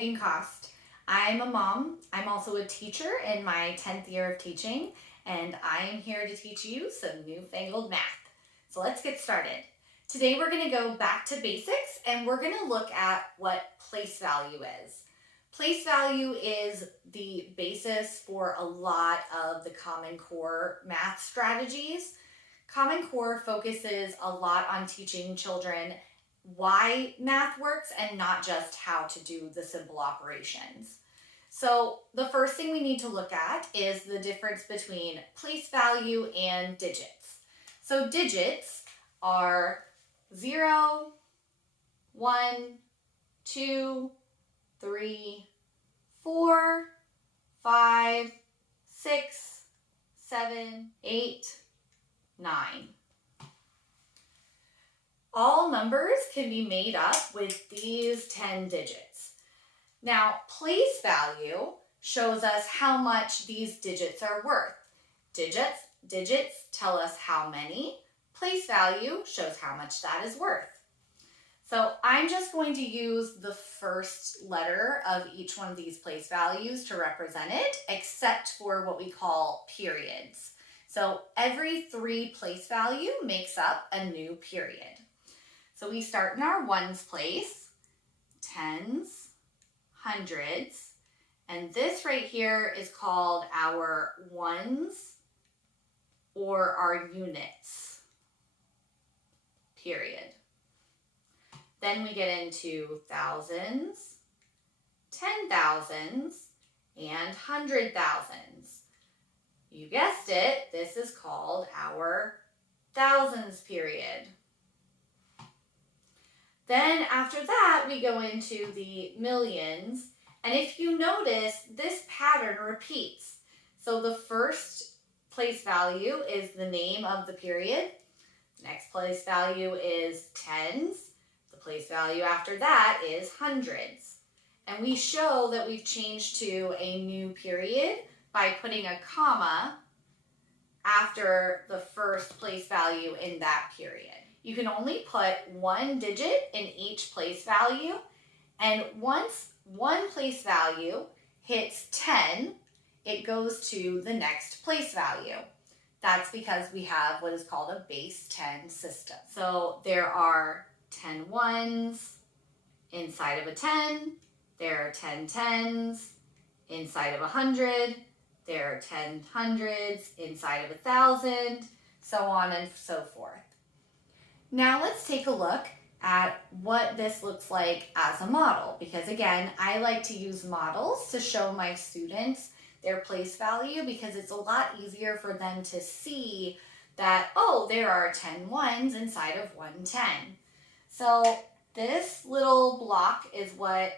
Megan Cost. I'm a mom. I'm also a teacher in my 10th year of teaching, and I am here to teach you some newfangled math. So let's get started. Today we're going to go back to basics and we're going to look at what place value is. Place value is the basis for a lot of the Common Core math strategies. Common Core focuses a lot on teaching children why math works and not just how to do the simple operations. So the first thing we need to look at is the difference between place value and digits. So digits are 0, 1, 2, 3, 4, 5, 6, 7, 8, 9. All numbers can be made up with these 10 digits. Now, place value shows us how much these digits are worth. Digits tell us how many. Place value shows how much that is worth. So I'm just going to use the first letter of each one of these place values to represent it, except for what we call periods. So every 3 place value makes up a new period. So we start in our ones place, tens, hundreds, and this right here is called our ones or our units, period. Then we get into thousands, 10,000s, and 100,000s. You guessed it, this is called our thousands period. Then after that, we go into the millions. And if you notice, this pattern repeats. So the first place value is the name of the period. The next place value is tens. The place value after that is hundreds. And we show that we've changed to a new period by putting a comma after the first place value in that period. You can only put one digit in each place value, and once one place value hits 10, it goes to the next place value. That's because we have what is called a base 10 system. So there are 10 ones inside of a 10, there are 10 tens inside of 100, there are 10 hundreds inside of 1,000, so on and so forth. Now let's take a look at what this looks like as a model, because again, I like to use models to show my students their place value because it's a lot easier for them to see that, oh, there are 10 ones inside of one 10. So this little block is what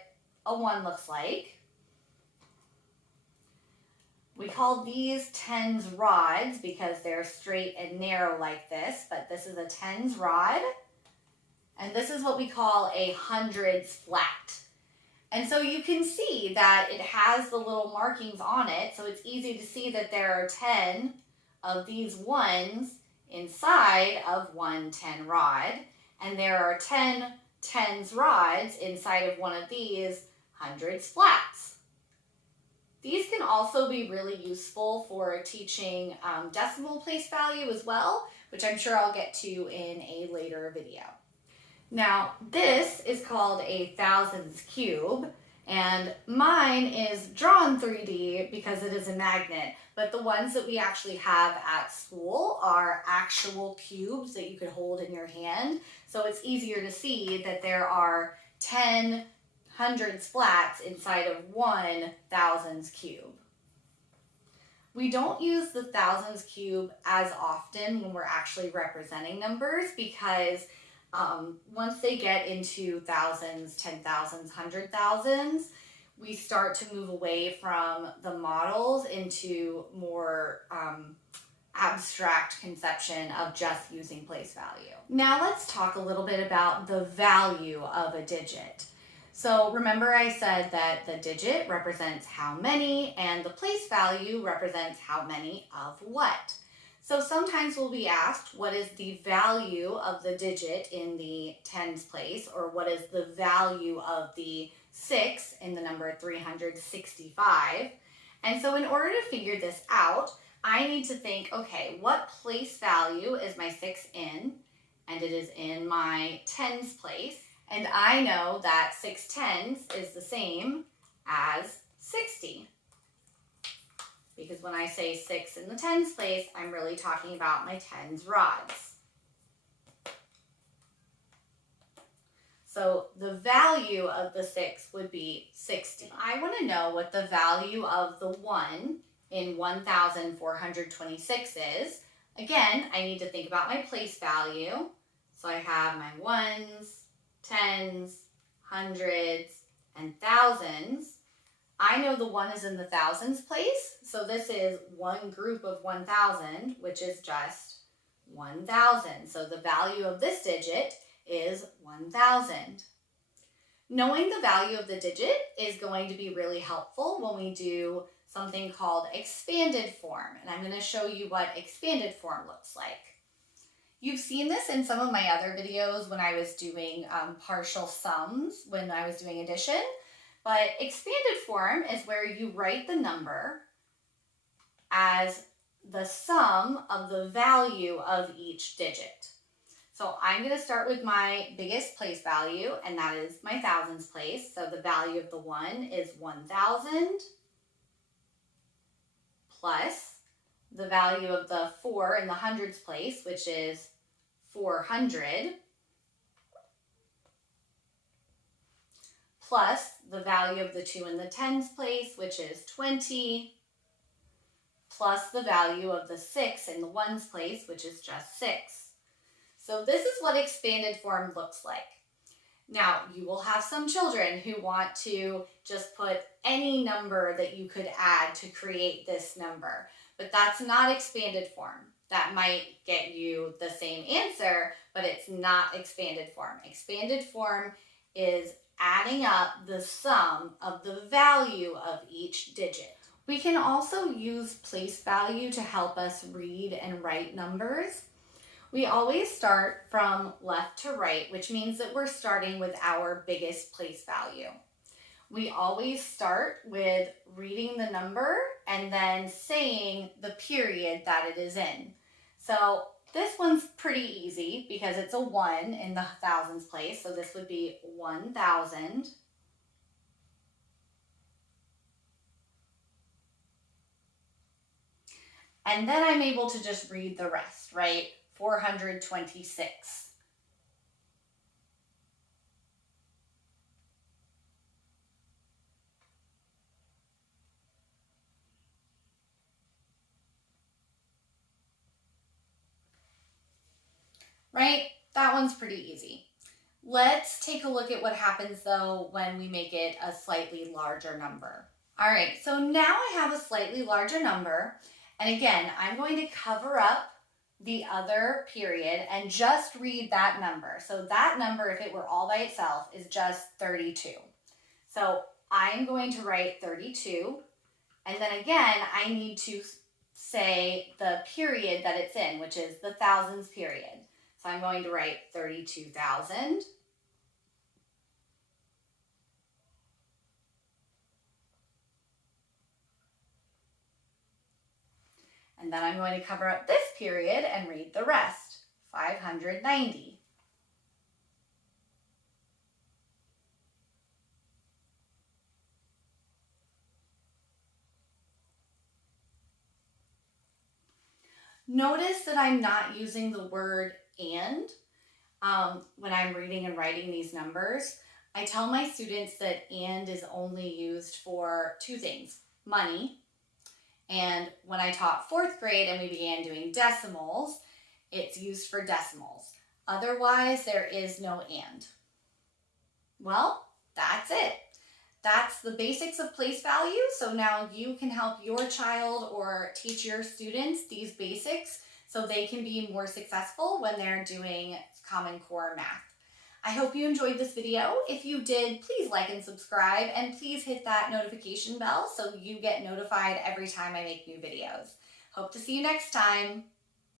a 1 looks like. We call these tens rods because they're straight and narrow like this, but this is a tens rod. And this is what we call a hundreds flat. And so you can see that it has the little markings on it, so it's easy to see that there are 10 of these ones inside of one 10 rod, and there are 10 tens rods inside of one of these hundreds flats. These can also be really useful for teaching decimal place value as well, which I'm sure I'll get to in a later video. Now, this is called a thousands cube, and mine is drawn 3D because it is a magnet, but the ones that we actually have at school are actual cubes that you could hold in your hand, so it's easier to see that there are 10 hundreds flats inside of one thousands cube. We don't use the thousands cube as often when we're actually representing numbers because once they get into thousands, 10,000s, 100,000s, we start to move away from the models into more abstract conception of just using place value. Now let's talk a little bit about the value of a digit. So remember I said that the digit represents how many and the place value represents how many of what. So sometimes we'll be asked what is the value of the digit in the tens place or what is the value of the 6 in the number 365. And so in order to figure this out, I need to think, okay, what place value is my 6 in? And it is in my tens place. And I know that 6 tens is the same as 60. Because when I say 6 in the tens place, I'm really talking about my tens rods. So the value of the 6 would be 60. I want to know what the value of the 1 in 1,426 is. Again, I need to think about my place value. So I have my ones, tens, hundreds, and thousands. I know the 1 is in the thousands place, so this is one group of 1,000, which is just 1,000. So the value of this digit is 1,000. Knowing the value of the digit is going to be really helpful when we do something called expanded form, and I'm going to show you what expanded form looks like. You've seen this in some of my other videos when I was doing partial sums, when I was doing addition, but expanded form is where you write the number as the sum of the value of each digit. So I'm going to start with my biggest place value, and that is my thousands place. So the value of the 1 is 1,000 plus the value of the 4 in the hundreds place, which is 400, plus the value of the 2 in the tens place, which is 20, plus the value of the 6 in the ones place, which is just 6. So this is what expanded form looks like. Now, you will have some children who want to just put any number that you could add to create this number, but that's not expanded form. That might get you the same answer, but it's not expanded form. Expanded form is adding up the sum of the value of each digit. We can also use place value to help us read and write numbers. We always start from left to right, which means that we're starting with our biggest place value. We always start with reading the number and then saying the period that it is in. So this one's pretty easy because it's a 1 in the thousands place, so this would be 1,000. And then I'm able to just read the rest, right? 426. Right? That one's pretty easy. Let's take a look at what happens though when we make it a slightly larger number. All right, so now I have a slightly larger number, and again, I'm going to cover up the other period and just read that number. So that number, if it were all by itself, is just 32. So I'm going to write 32, and then again, I need to say the period that it's in, which is the thousands period. So I'm going to write 32,000. And then I'm going to cover up this period and read the rest, 590. Notice that I'm not using the word and when I'm reading and writing these numbers. I tell my students that and is only used for two things, money. And when I taught fourth grade and we began doing decimals, it's used for decimals. Otherwise, there is no and. Well, that's it. That's the basics of place value. So now you can help your child or teach your students these basics so they can be more successful when they're doing Common Core math. I hope you enjoyed this video. If you did, please like and subscribe, and please hit that notification bell so you get notified every time I make new videos. Hope to see you next time.